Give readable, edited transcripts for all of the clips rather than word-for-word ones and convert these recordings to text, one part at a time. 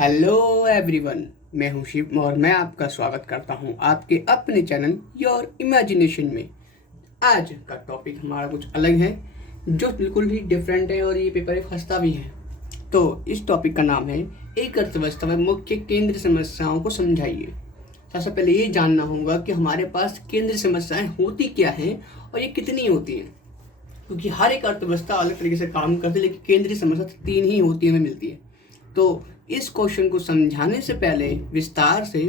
Hello everyone, मैं हूं शिव और मैं आपका स्वागत करता हूं आपके अपने चैनल योर इमेजिनेशन में। आज का टॉपिक हमारा कुछ अलग है, जो बिल्कुल ही डिफरेंट है और ये पेपर में फंसता भी है। तो इस टॉपिक का नाम है एक अर्थव्यवस्था में मुख्य केंद्र समस्याओं को समझाइए। सबसे पहले ये जानना होगा कि हमारे पास केंद्र समस्याएं होती क्या हैं और ये कितनी होती हैं, क्योंकि हर एक अर्थव्यवस्था अलग तरीके से काम करती है, लेकिन केंद्रीय समस्या 3 ही होती है, हमें मिलती है। तो इस क्वेश्चन को समझाने से पहले विस्तार से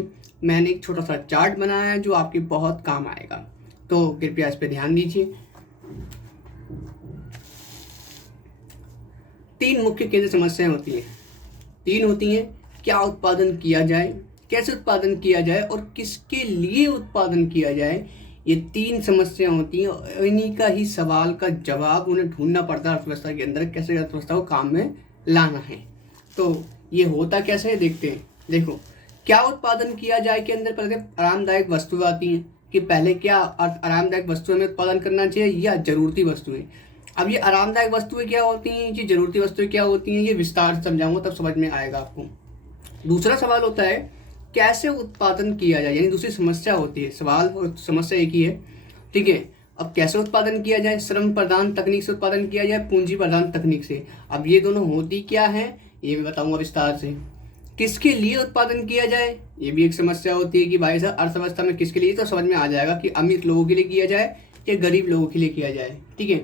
मैंने एक छोटा सा चार्ट बनाया है जो आपके बहुत काम आएगा, तो कृपया इस पर ध्यान दीजिए। 3 मुख्य केंद्र समस्याएं होती हैं। 3 होती हैं: क्या उत्पादन किया जाए, कैसे उत्पादन किया जाए और किसके लिए उत्पादन किया जाए। ये 3 समस्याएं होती हैं। इन्हीं का ही सवाल का जवाब उन्हें ढूंढना पड़ता है अर्थव्यवस्था के अंदर, कैसे अर्थव्यवस्था को काम में लाना है। तो ये होता कैसे है, देखते हैं। देखो, क्या उत्पादन किया जाए के अंदर पहले आरामदायक वस्तुएं आती हैं कि पहले क्या आरामदायक वस्तुएं में उत्पादन करना चाहिए या जरूरती वस्तुएं। अब ये आरामदायक वस्तुएं क्या होती हैं, ये जरूरती वस्तुएं क्या होती हैं, ये विस्तार से समझाऊंगा, तब समझ में आएगा आपको। दूसरा सवाल होता है कैसे उत्पादन किया जाए, यानी दूसरी समस्या होती है। सवाल और समस्या एक ही है, ठीक है। अब कैसे उत्पादन किया जाए, श्रम प्रधान तकनीक से उत्पादन किया जाए, पूंजी प्रधान तकनीक से। अब ये दोनों होती क्या है ये मैं बताऊंगा विस्तार से। किसके लिए उत्पादन किया जाए, ये भी एक समस्या होती है कि भाई साहब अर्थव्यवस्था में किसके लिए, तो समझ में आ जाएगा कि अमीर लोगों के लिए किया जाए या गरीब लोगों के लिए किया जाए, ठीक है।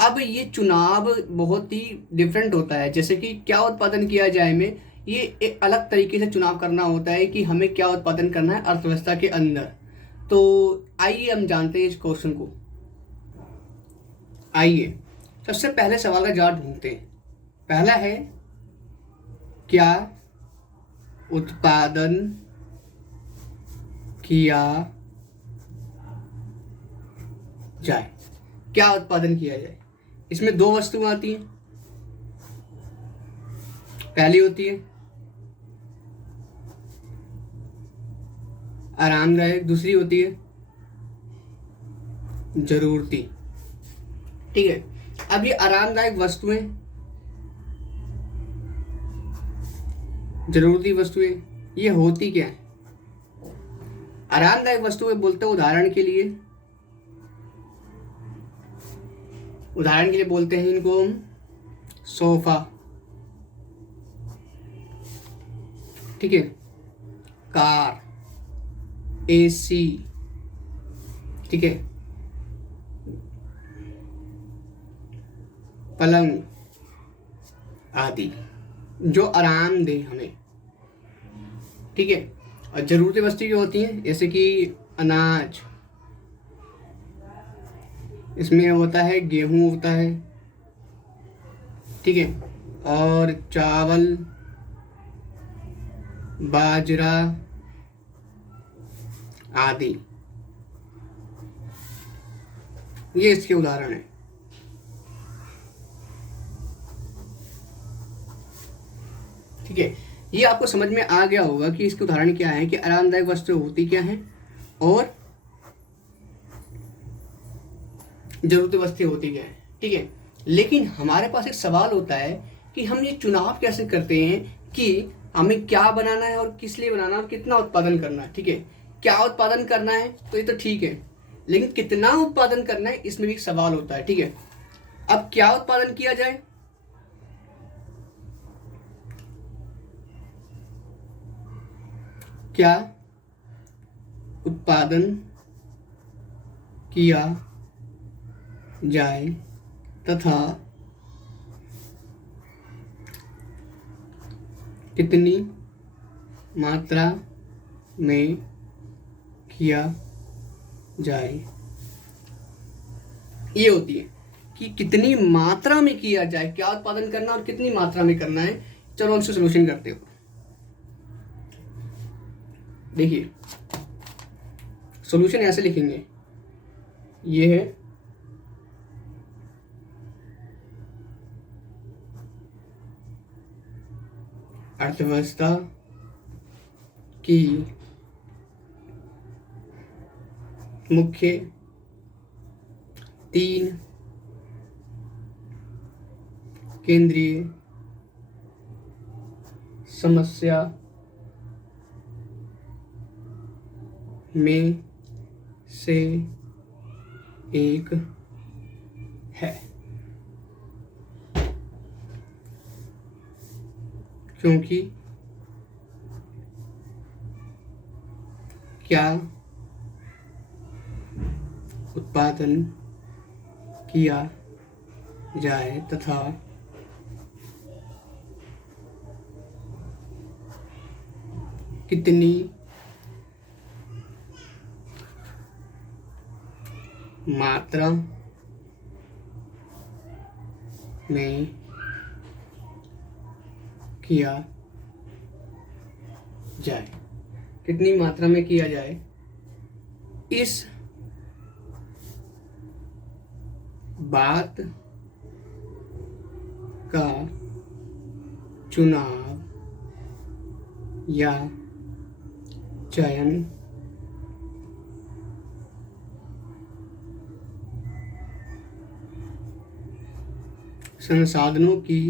अब ये चुनाव बहुत ही डिफरेंट होता है, जैसे कि क्या उत्पादन किया जाए में ये एक अलग तरीके से चुनाव करना होता है कि हमें क्या उत्पादन करना है अर्थव्यवस्था के अंदर। तो आइए हम जानते हैं इस क्वेश्चन को। आइए सबसे पहले सवाल का जवाब ढूंढते हैं। पहला है क्या उत्पादन किया जाए। क्या उत्पादन किया जाए, इसमें 2 वस्तुएं आती हैं। पहली होती है आरामदायक, दूसरी होती है जरूरती, ठीक है। अब ये आरामदायक वस्तुएं, जरूरती वस्तुएं, ये होती क्या है। आरामदायक वस्तुएं बोलते हैं उदाहरण के लिए बोलते हैं इनको हम सोफा, ठीक है, कार, एसी, ठीक है, पलंग आदि, जो आराम दे हमें, ठीक है। और जरूरती वस्तु जो होती हैं जैसे कि अनाज, इसमें होता है गेहूं होता है, ठीक है, और चावल, बाजरा आदि, ये इसके उदाहरण है, ठीक है। ये आपको समझ में आ गया होगा कि इसके उदाहरण क्या है, कि आरामदायक वस्तु होती क्या है और जरूरती वस्तु होती क्या है, ठीक है। लेकिन हमारे पास एक सवाल होता है कि हम ये चुनाव कैसे करते हैं कि हमें क्या बनाना है और किस लिए बनाना है और कितना उत्पादन करना है, ठीक है। क्या उत्पादन करना है तो ये तो ठीक है, लेकिन कितना उत्पादन करना है इसमें भी एक सवाल होता है, ठीक है। अब क्या उत्पादन किया जाए, क्या उत्पादन किया जाए तथा कितनी मात्रा में किया जाए, ये होती है कि कितनी मात्रा में किया जाए, क्या उत्पादन करना और कितनी मात्रा में करना है। चलो हम सोल्यूशन करते हो। देखिए सॉल्यूशन ऐसे लिखेंगे, ये है अर्थव्यवस्था की मुख्य 3 केंद्रीय समस्या में से एक है, क्योंकि क्या उत्पादन किया जाए तथा कितनी मात्रा में किया जाए, कितनी मात्रा में किया जाए, इस बात का चुनाव या चयन संसाधनों की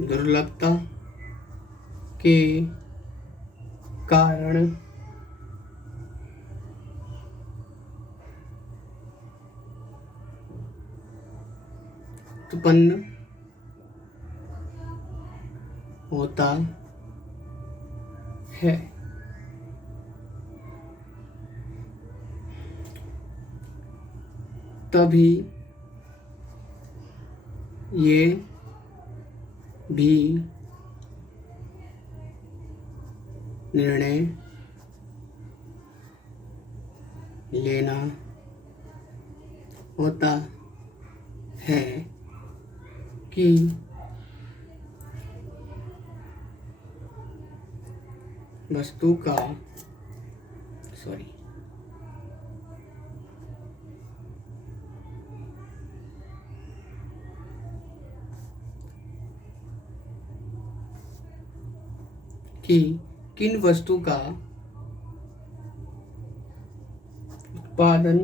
दुर्लभता के कारण उत्पन्न होता है। तभी ये भी निर्णय लेना होता है कि वस्तु का कि किन वस्तु का उत्पादन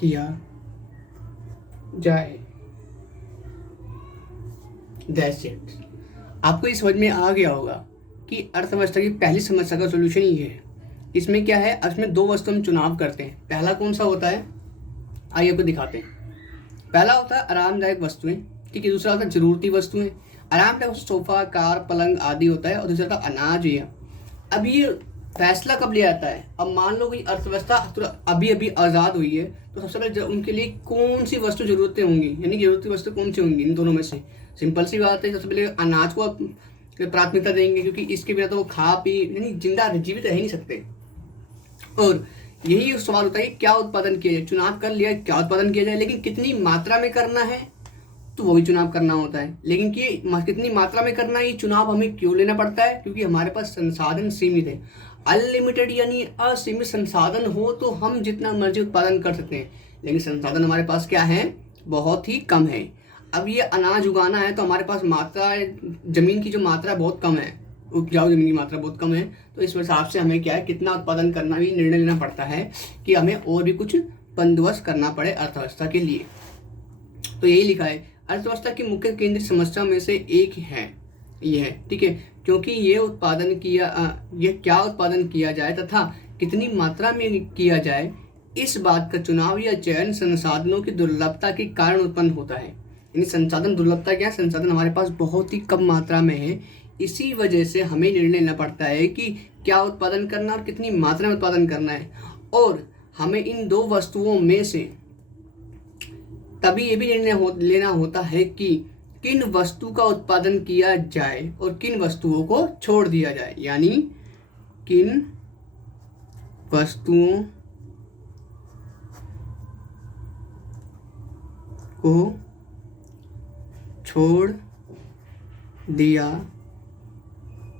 किया जाए। That's it। आपको इस समझ में आ गया होगा कि अर्थव्यवस्था की पहली समस्या का सॉल्यूशन ये है। इसमें क्या है, इसमें दो वस्तु हम चुनाव करते हैं। पहला कौन सा होता है, आइए आपको दिखाते हैं। पहला होता है आरामदायक वस्तुएं, ठीक है। दूसरा होता है जरूरती वस्तुएं। आरामदायक वस्तु सोफा, कार, पलंग आदि होता है, और दूसरा होता है अनाज है। अब ये फैसला कब लिया जाता है, अब मान लो कोई अर्थव्यवस्था अभी अभी आज़ाद हुई है, तो सबसे पहले उनके लिए कौन सी वस्तु जरूरतें होंगी, यानी जरूरती वस्तु कौन सी होंगी इन दोनों में से। सिंपल सी बात है, सबसे पहले अनाज को प्राथमिकता देंगे, क्योंकि इसके बिना तो वो खा पी यानी जिंदा जीवित रह ही नहीं सकते। और यही सवाल होता है कि क्या उत्पादन किया जाए। चुनाव कर लिया क्या उत्पादन किया जाए, लेकिन कितनी मात्रा में करना है तो वो भी चुनाव करना होता है। लेकिन कि कितनी मात्रा में करना है, ये चुनाव हमें क्यों लेना पड़ता है, क्योंकि हमारे पास संसाधन सीमित है। अनलिमिटेड यानी असीमित संसाधन हो तो हम जितना मर्जी उत्पादन कर सकते हैं, लेकिन संसाधन हमारे पास क्या है, बहुत ही कम है। अब ये अनाज उगाना है तो हमारे पास मात्रा, जमीन की जो मात्रा बहुत कम है, उपजाऊ जमीन की मात्रा बहुत कम है, तो इस हिसाब से हमें क्या है, कितना उत्पादन करना भी निर्णय लेना पड़ता है कि हमें और भी कुछ बंदोबस्त करना पड़े अर्थव्यवस्था के लिए। तो यही लिखा है, अर्थव्यवस्था की मुख्य केंद्रीय समस्या में से एक है ये है, ठीक है। क्योंकि ये क्या उत्पादन किया जाए तथा कितनी मात्रा में किया जाए, इस बात का चुनाव या चयन संसाधनों की दुर्लभता के कारण उत्पन्न होता है। यानी संसाधन दुर्लभता क्या है, संसाधन हमारे पास बहुत ही कम मात्रा में है, इसी वजह से हमें निर्णय लेना पड़ता है कि क्या उत्पादन करना और कितनी मात्रा में उत्पादन करना है। और हमें इन दो वस्तुओं में से तभी ये भी निर्णय लेना होता है कि किन वस्तु का उत्पादन किया जाए और किन वस्तुओं को छोड़ दिया जाए, यानी किन वस्तुओं को छोड़ दिया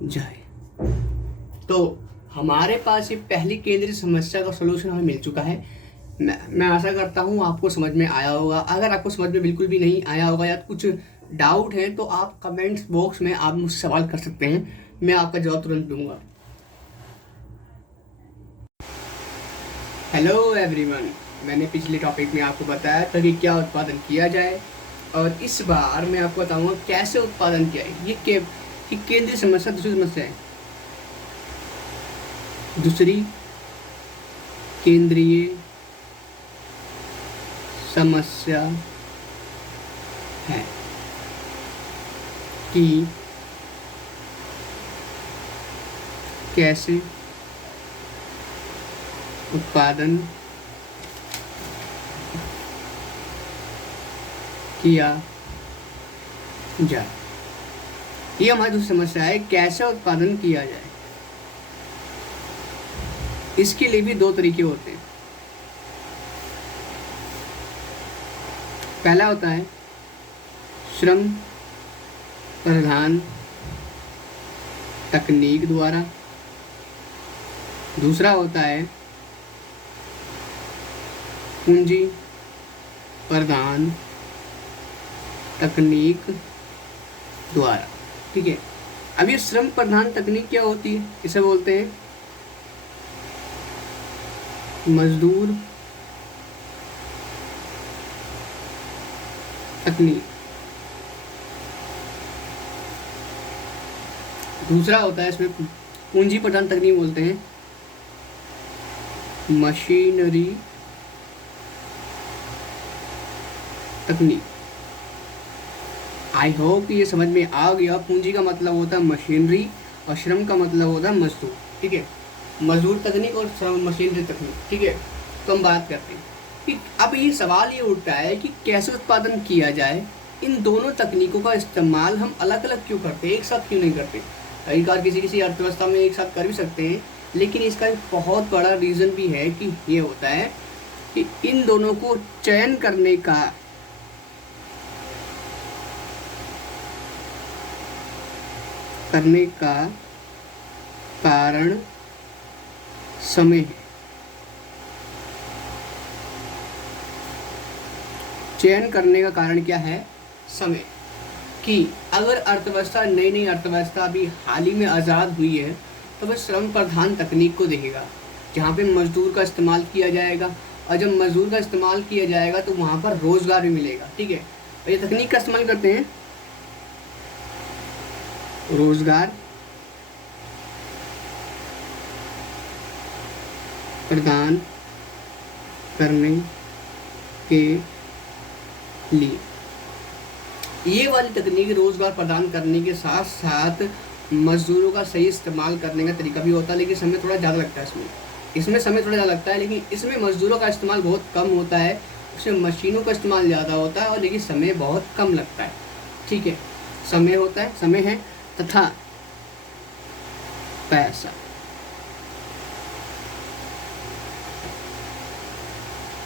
जाए। तो हमारे पास ये पहली केंद्रीय समस्या का सलूशन हमें मिल चुका है। मैं आशा करता हूँ आपको समझ में आया होगा। अगर आपको समझ में बिल्कुल भी नहीं आया होगा या कुछ डाउट है तो आप कमेंट्स बॉक्स में आप मुझसे सवाल कर सकते हैं, मैं आपका जवाब तुरंत दूंगा। हेलो एवरीवन, मैंने पिछले टॉपिक में आपको बताया था कि क्या उत्पादन किया जाए, और इस बार मैं आपको बताऊंगा कैसे उत्पादन किया है। ये केंद्रीय समस्या, दूसरी समस्या है, दूसरी केंद्रीय समस्या है कि कैसे उत्पादन किया जाए। ये हमारी दूसरी समस्या है, कैसे उत्पादन किया जाए। इसके लिए भी दो तरीके होते हैं। पहला होता है श्रम प्रधान तकनीक द्वारा, दूसरा होता है पूंजी प्रधान तकनीक द्वारा। ठीक है, अब ये श्रम प्रधान तकनीक क्या होती है? इसे बोलते हैं मजदूर तकनीक। दूसरा होता है इसमें पूंजी प्रधान तकनीक बोलते हैं मशीनरी तकनीक। आई होप ये समझ में आ गया। पूंजी का मतलब होता है मशीनरी और श्रम का मतलब होता है मजदूर। ठीक है, मजदूर तकनीक और श्रम मशीनरी तकनीक। ठीक है, तो हम बात करते हैं कि अब ये सवाल ये उठता है कि कैसे उत्पादन किया जाए। इन दोनों तकनीकों का इस्तेमाल हम अलग अलग क्यों करते हैं, एक साथ क्यों नहीं करते? कई बार किसी किसी अर्थव्यवस्था में एक साथ कर भी सकते हैं, लेकिन इसका एक बहुत बड़ा रीज़न भी है कि ये होता है कि इन दोनों को चयन करने का कारण समय है। चयन करने का कारण क्या है? समय। कि अगर अर्थव्यवस्था, नई नई अर्थव्यवस्था अभी हाल ही में आज़ाद हुई है, तो वह श्रम प्रधान तकनीक को देखेगा, जहाँ पे मजदूर का इस्तेमाल किया जाएगा। और जब मजदूर का इस्तेमाल किया जाएगा तो वहाँ पर रोज़गार भी मिलेगा। ठीक है, और ये तकनीक का इस्तेमाल करते हैं रोज़गार प्रदान करने के लिए। ये वाली तकनीक रोज़गार प्रदान करने के साथ साथ मजदूरों का सही इस्तेमाल करने का तरीका भी होता है, लेकिन समय थोड़ा ज़्यादा लगता है। इसमें समय थोड़ा ज़्यादा लगता है, लेकिन इसमें मजदूरों का इस्तेमाल बहुत कम होता है, उसमें मशीनों का इस्तेमाल ज़्यादा होता है, और लेकिन समय बहुत कम लगता है। ठीक है, समय होता है, समय है, तथा पैसा।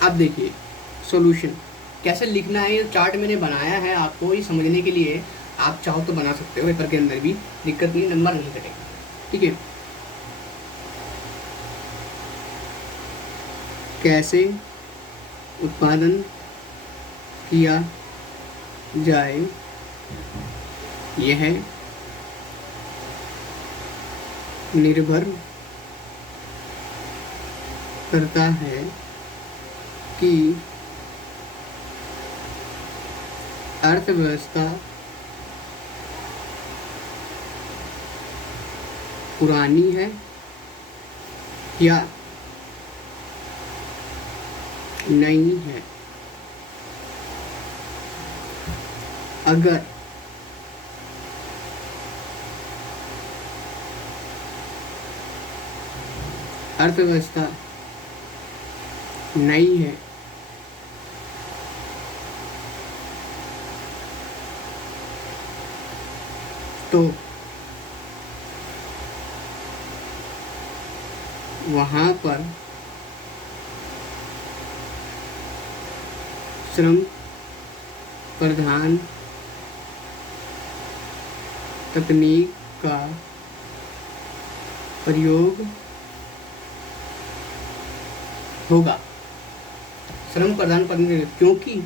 अब देखिए सॉल्यूशन कैसे लिखना है। ये चार्ट मैंने बनाया है आपको ये समझने के लिए। आप चाहो तो बना सकते हो पेपर के अंदर भी, दिक्कत नहीं, नंबर नहीं कटेगा। ठीक है, कैसे उत्पादन किया जाए, यह निर्भर करता है कि अर्थव्यवस्था पुरानी है या नई है। अगर अर्थव्यवस्था नई है तो वहाँ पर श्रम प्रधान तकनीक का प्रयोग होगा। श्रम प्रधान तकनीक, क्योंकि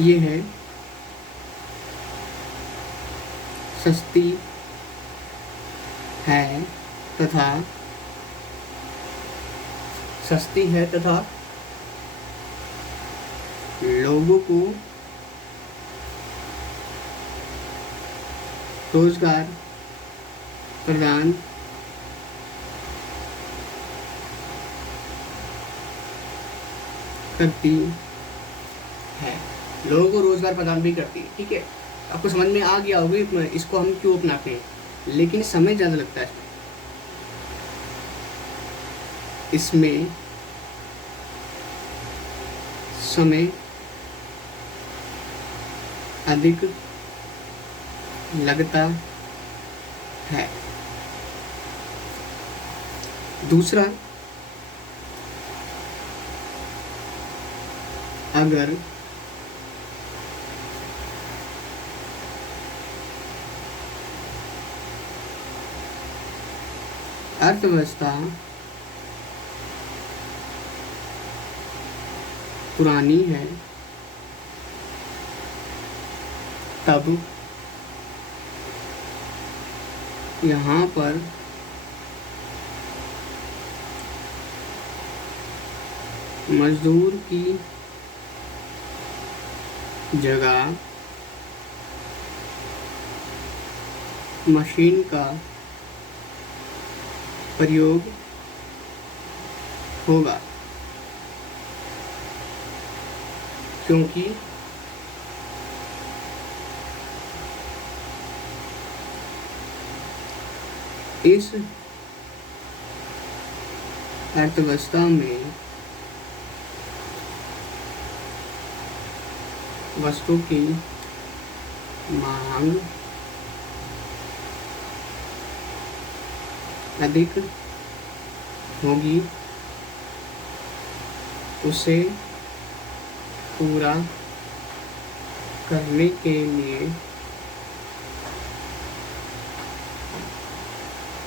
ये है सस्ती है तथा सस्ती है तथा लोगों को रोजगार प्रदान करती है। लोगों को रोजगार प्रदान भी करती है। ठीक है, आपको समझ में आ गया होगा इसको हम क्यों अपनाते हैं, लेकिन समय ज़्यादा लगता है इसमें समय अधिक लगता है। दूसरा, अगर अर्थव्यवस्था पुरानी है तब यहाँ पर मजदूर की जगह मशीन का प्रयोग होगा, क्योंकि इस अर्थव्यवस्था में वस्तु की मांग अधिक होगी, उसे पूरा करने के लिए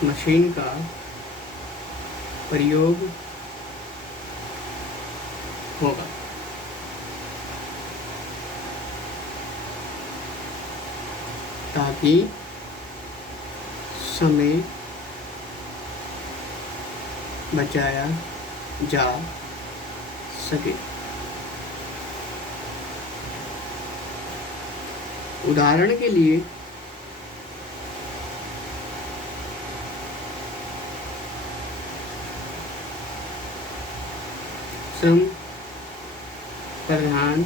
मशीन का प्रयोग होगा। ताकि समय बचाया जा सके। उदाहरण के लिए श्रम प्रधान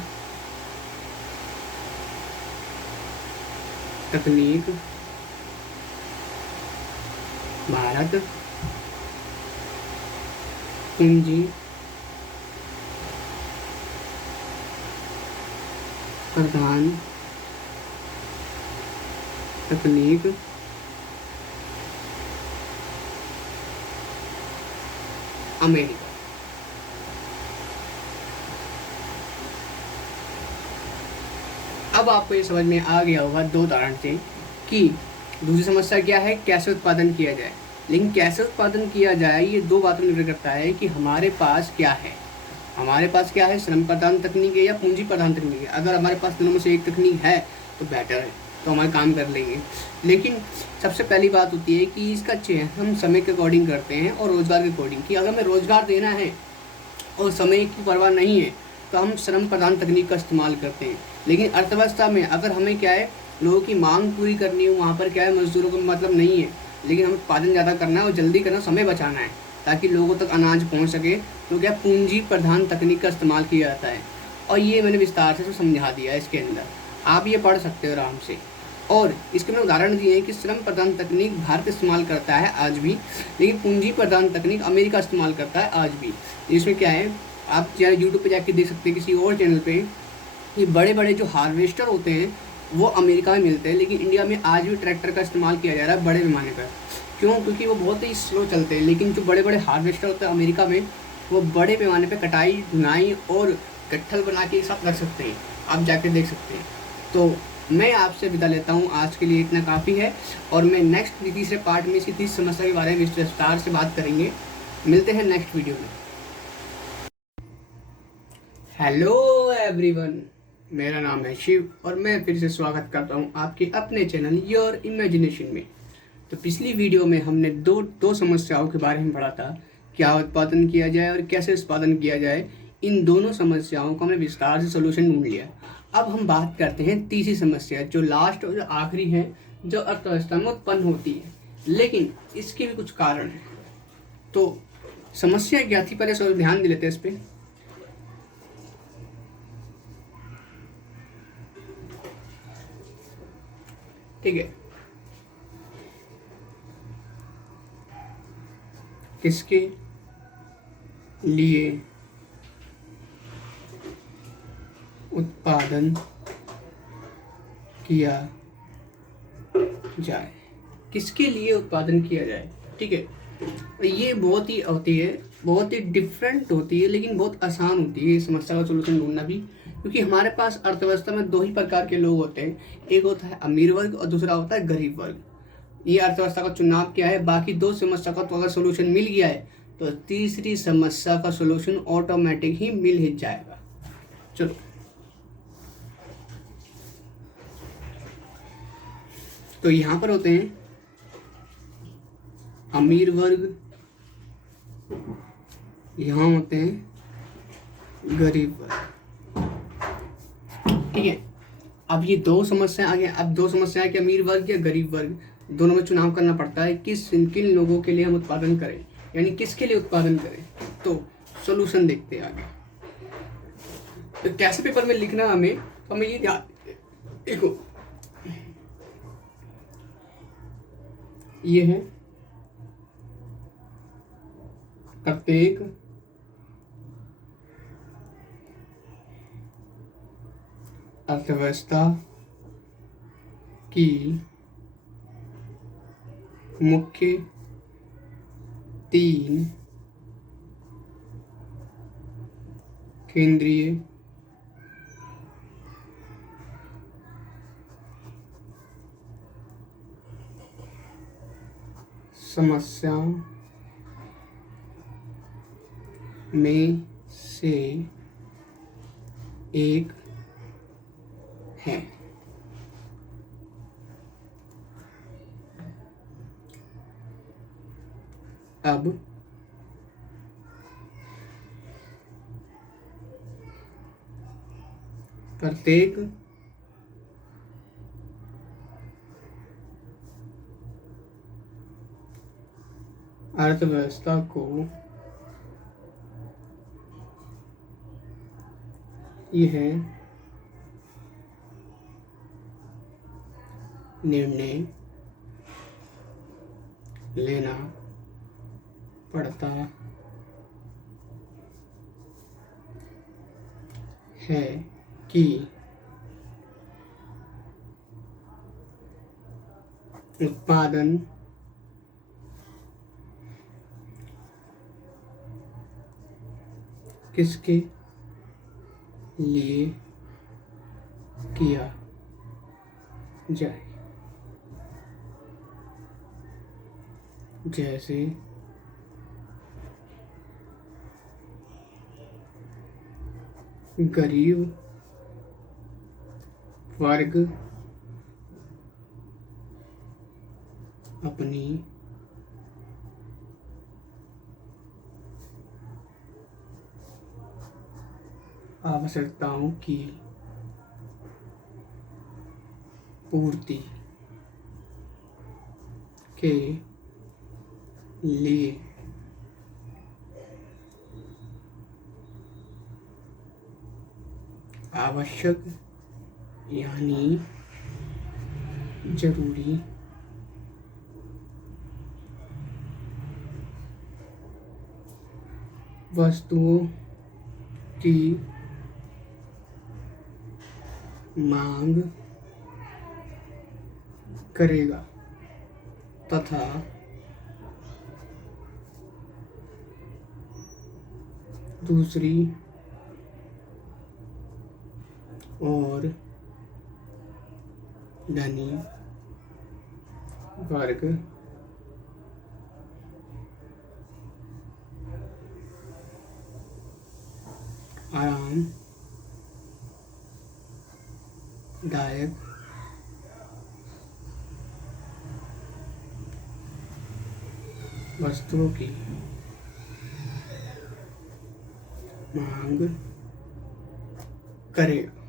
तकनीक भारत पूंजी प्रधान तकनीक अमेरिका। अब आपको ये समझ में आ गया होगा दो उदाहरण से कि दूसरी समस्या क्या है, कैसे उत्पादन किया जाए। लेकिन कैसे उत्पादन किया जाए ये दो बातों पर निर्भर करता है कि हमारे पास क्या है। हमारे पास क्या है, श्रम प्रधान तकनीक है या पूंजी प्रधान तकनीक है। अगर हमारे पास दोनों में से एक तकनीक है तो बेटर है, तो हमारे काम कर लेंगे। लेकिन सबसे पहली बात होती है कि इसका चयन हम समय के अकॉर्डिंग करते हैं और रोज़गार के अकॉर्डिंग, कि अगर हमें रोज़गार देना है और समय की परवाह नहीं है तो हम श्रम प्रधान तकनीक का इस्तेमाल करते हैं। लेकिन अर्थव्यवस्था में अगर हमें क्या है, लोगों की मांग पूरी करनी है, वहाँ पर क्या है, मजदूरों का मतलब नहीं है, लेकिन हमें उत्पादन ज़्यादा करना है और जल्दी करना, समय बचाना है ताकि लोगों तक अनाज पहुँच सके, तो क्या पूंजी प्रधान तकनीक का इस्तेमाल किया जाता है। और ये मैंने विस्तार से समझा दिया है इसके अंदर, आप ये पढ़ सकते हो आराम से। और इसके मैंने उदाहरण दिए हैं कि श्रम प्रधान तकनीक भारत इस्तेमाल करता है आज भी, लेकिन पूंजी प्रधान तकनीक अमेरिका इस्तेमाल करता है आज भी। इसमें क्या है, आप चाहे यूट्यूब पे जाके देख सकते हैं किसी और चैनल पे, कि बड़े बड़े जो हार्वेस्टर होते हैं वो अमेरिका में मिलते हैं, लेकिन इंडिया में आज भी ट्रैक्टर का इस्तेमाल किया जा रहा है बड़े पैमाने पर। क्यों? क्योंकि वो बहुत ही स्लो चलते हैं। लेकिन जो बड़े बड़े हार्वेस्टर होते हैं अमेरिका में, वो बड़े पैमाने पर कटाई, धुनाई और गट्ठल बना के एक साथ रख सकते हैं, आप जाके देख सकते हैं। तो मैं आपसे विदा लेता हूँ, आज के लिए इतना काफ़ी है। और मैं नेक्स्ट तीसरे पार्ट में इसी तीसरी समस्या के बारे में विस्तार से बात करेंगे। मिलते हैं नेक्स्ट वीडियो में। हेलो एवरीवन, मेरा नाम है शिव और मैं फिर से स्वागत करता हूँ आपके अपने चैनल योर इमेजिनेशन में। तो पिछली वीडियो में हमने दो समस्याओं के बारे में पढ़ा था, क्या उत्पादन किया जाए और कैसे उत्पादन किया जाए। इन दोनों समस्याओं का हमने विस्तार से सोल्यूशन ढूंढ लिया। अब हम बात करते हैं तीसरी समस्या, जो लास्ट और जो आखिरी है, जो अर्थव्यवस्था में उत्पन्न होती है, लेकिन इसके भी कुछ कारण हैं। तो समस्या क्या थी, पहले ध्यान दे लेते हैं इस पर। ठीक है, किसके लिए उत्पादन किया जाए, किसके लिए उत्पादन किया जाए। ठीक है, ये बहुत ही डिफरेंट होती है, लेकिन बहुत आसान होती है इस समस्या का सोल्यूशन ढूंढना भी, क्योंकि हमारे पास अर्थव्यवस्था में दो ही प्रकार के लोग होते हैं, एक होता है अमीर वर्ग और दूसरा होता है गरीब वर्ग। ये अर्थव्यवस्था का चुनाव क्या है। बाकी दो समस्या का तो अगर सोल्यूशन मिल गया है तो तीसरी समस्या का सोल्यूशन ऑटोमेटिक ही मिल ही जाएगा। चलो, तो यहां पर होते हैं अमीर वर्ग, यहां होते हैं गरीब वर्ग। ठीक है, अब ये दो समस्याएं आ गई। अब दो समस्याएं कि अमीर वर्ग या गरीब वर्ग, दोनों में चुनाव करना पड़ता है किन लोगों के लिए हम उत्पादन करें, यानी किसके लिए उत्पादन करें। तो सॉल्यूशन देखते हैं आगे। तो कैसे पेपर में लिखना हमें ये ध्यान देखो, ये है प्रत्येक अर्थव्यवस्था की मुख्य तीन केंद्रीय समस्याओं में से एक है। अब प्रत्येक अर्थव्यवस्था को यह निर्णय लेना पड़ता है कि उत्पादन किसके लिए किया जाए। जैसे गरीब वर्ग अपनी आवश्यकताओं की पूर्ति के लिए आवश्यक यानी जरूरी वस्तुओं की मांग करेगा तथा दूसरी और धनी वर्ग आरामदायक वस्तुओं की मांग करेगा।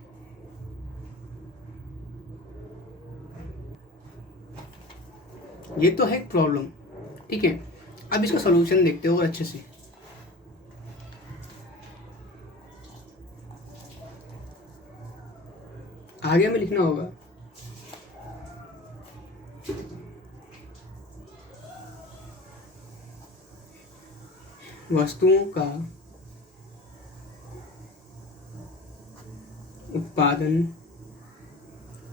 ये तो है एक प्रॉब्लम, ठीक है। अब इसका सॉल्यूशन देखते हो और अच्छे से। आगे हमें लिखना होगा वस्तुओं का उत्पादन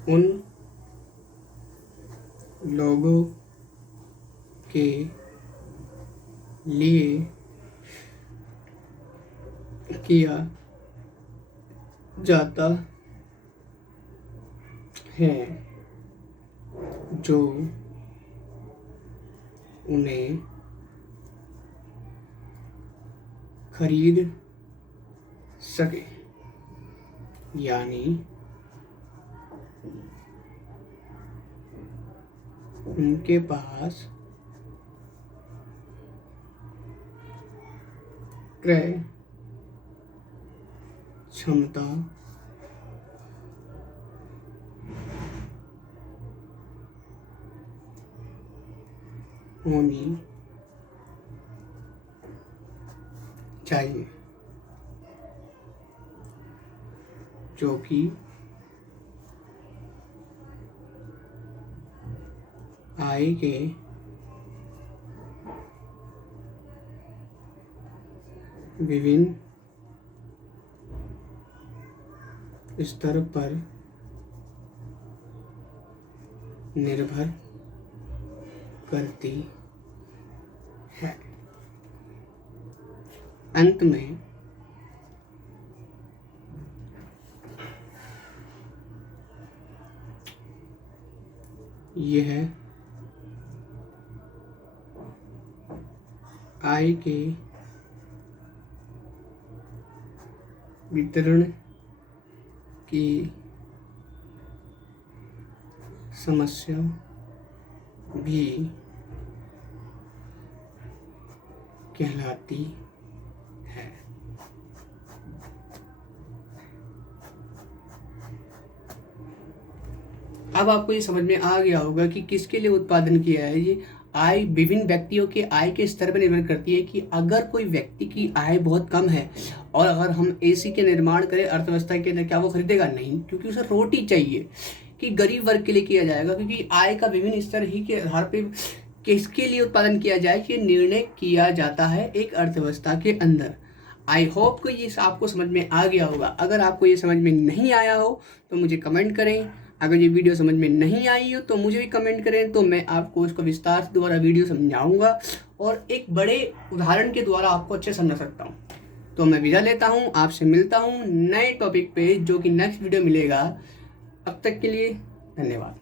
उन लोगों के लिए किया जाता है जो उन्हें खरीद सके, यानी उनके पास क्रय क्षमता होनी चाहिए, जो कि आय के विभिन्न स्तर पर निर्भर करती है। अंत में यह आय के वितरण की समस्या भी कहलाती है। अब आपको ये समझ में आ गया होगा कि किसके लिए उत्पादन किया है। ये आय विभिन्न व्यक्तियों के आय के स्तर पर निर्भर करती है कि अगर कोई व्यक्ति की आय बहुत कम है और अगर हम एसी के निर्माण करें अर्थव्यवस्था के अंदर, क्या वो खरीदेगा? नहीं, क्योंकि उसे रोटी चाहिए। कि गरीब वर्ग के लिए किया जाएगा, क्योंकि आय का विभिन्न स्तर ही के आधार पर किसके लिए उत्पादन किया जाए ये निर्णय किया जाता है एक अर्थव्यवस्था के अंदर। आई होप को ये आपको समझ में आ गया होगा। अगर आपको ये समझ में नहीं आया हो तो मुझे कमेंट करें। अगर ये वीडियो समझ में नहीं आई हो तो मुझे भी कमेंट करें, तो मैं आपको उसको विस्तार से दोबारा वीडियो समझाऊंगा और एक बड़े उदाहरण के द्वारा आपको अच्छे समझा सकता हूँ। तो मैं विदा लेता हूँ, आपसे मिलता हूँ नए टॉपिक पे, जो कि नेक्स्ट वीडियो मिलेगा। अब तक के लिए धन्यवाद।